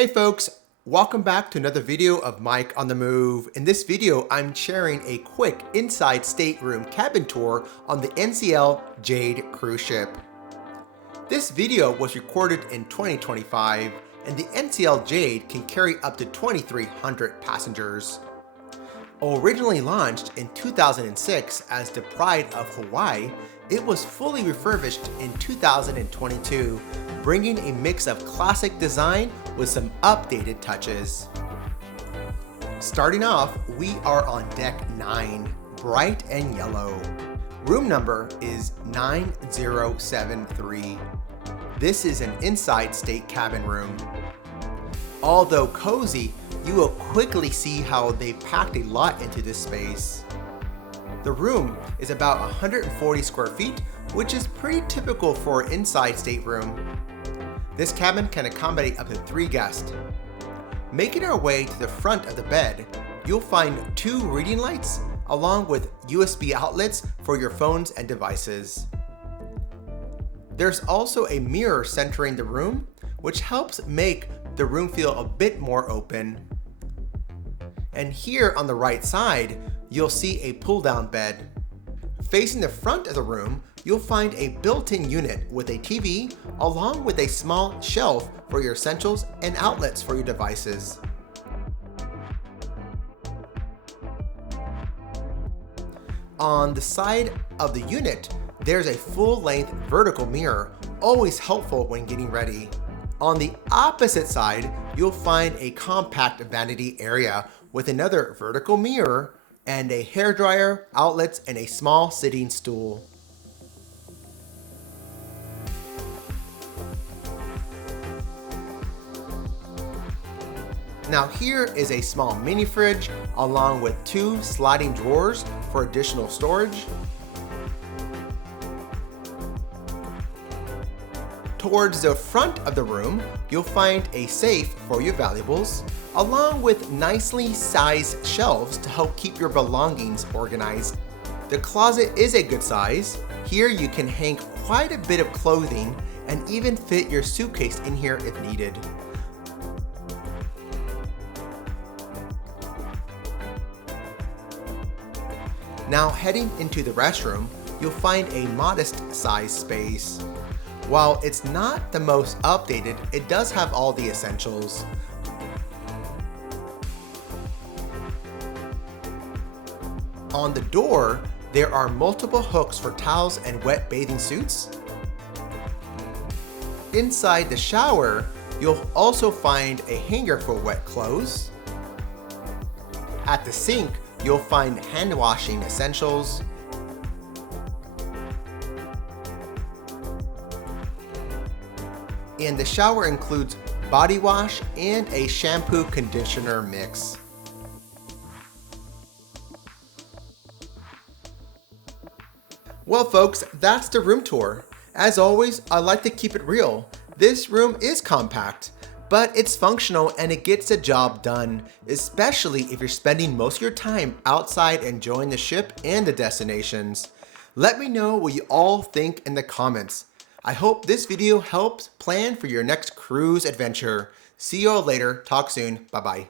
Hey folks, welcome back to another video of Mike on the Move. In this video, I'm sharing a quick inside stateroom cabin tour on the NCL Jade cruise ship. This video was recorded in 2025, and the NCL Jade can carry up to 2,300 passengers. Originally launched in 2006 as the Pride of Hawaii, it was fully refurbished in 2022, bringing a mix of classic design with some updated touches. Starting off, we are on deck 9, bright and yellow. Room number is 9073. This is an inside state cabin room. Although cozy, you will quickly see how they packed a lot into this space. The room is about 140 square feet, which is pretty typical for an inside stateroom. This cabin can accommodate up to 3 guests. Making our way to the front of the bed, you'll find 2 reading lights along with USB outlets for your phones and devices. There's also a mirror centering the room, which helps make the room feel a bit more open. And here on the right side, you'll see a pull-down bed. Facing the front of the room, you'll find a built-in unit with a TV along with a small shelf for your essentials and outlets for your devices. On the side of the unit, there's a full-length vertical mirror, always helpful when getting ready. On the opposite side, you'll find a compact vanity area with another vertical mirror and a hairdryer, outlets, and a small sitting stool. Now here is a small mini fridge along with 2 sliding drawers for additional storage. Towards the front of the room, you'll find a safe for your valuables, along with nicely sized shelves to help keep your belongings organized. The closet is a good size. Here you can hang quite a bit of clothing and even fit your suitcase in here if needed. Now heading into the restroom, you'll find a modest sized space. While it's not the most updated, it does have all the essentials. On the door, there are multiple hooks for towels and wet bathing suits. Inside the shower, you'll also find a hanger for wet clothes. At the sink, you'll find hand washing essentials. And the shower includes body wash and a shampoo conditioner mix. Well folks, that's the room tour. As always, I like to keep it real. This room is compact, but it's functional and it gets the job done, especially if you're spending most of your time outside enjoying the ship and the destinations. Let me know what you all think in the comments. I hope this video helps plan for your next cruise adventure. See you all later. Talk soon. Bye-bye.